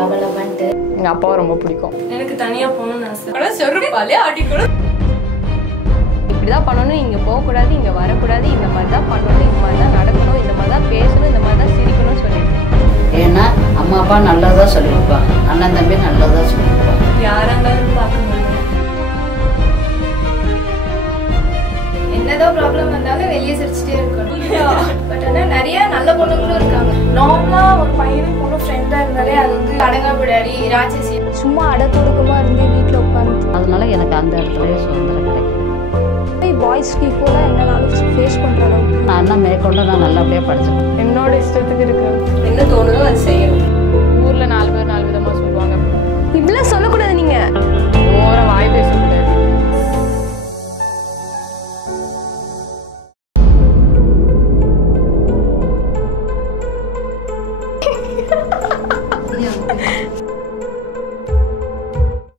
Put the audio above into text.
லவலவன்ட்டு. எங்கள் அப்பாவை ரொம்ப பிடிக்கும். எனக்கு தனியாக போகணும்னு ஆசை. ஆனால் சொருப்பாலே ஆடிக்கணும். இப்படி தான் பண்ணணும், இங்கே போகக்கூடாது, இங்கே வரக்கூடாது, இந்த மாதிரி தான் பண்ணணும், இந்த மாதிரி தான் நடக்கணும், இந்த மாதிரி தான் பேசணும், இந்த மாதிரி தான் சிரிக்கணும்னு சொல்லிட்டு. ஏன்னா அம்மா அப்பா நல்லதாக சொல்லியிருப்பாங்க, அண்ணன் தம்பி நல்லதாக சொல்லியிருப்பாங்க. யாராக இருந்தாலும் பார்க்க முடியும். என்னதான் ப்ராப்ளம் வந்தாலும் வெளியே சிரிச்சுட்டே இருக்கணும். பட் ஆனால் நிறைய நல்ல பொண்ணுங்களும் இருக்காங்க. நார்மலாக ஒரு பையனுக்கு பொண்ணு ஃப்ரெண்டாக இருந்தாலே அது வந்து அடங்காப்பிடாடி ராட்சசி சும்மா அடக்குடுக்கமாக இருந்து வீட்டில் உட்காந்து அதனால எனக்கு அந்த இடத்துலயே சுதந்திரம் கிடைக்கும். பாய்ஸ்க்கு இப்போலாம் என்னன்னாலும் ஃபேஸ் பண்ணுற அளவுக்கு நான் என்ன மேற்கொண்டு நான் நல்லபடியாக படிச்சேன். என்னோட இஷ்டத்துக்கு இருக்கு. என்ன தோணுதோ அது செய்யணும்.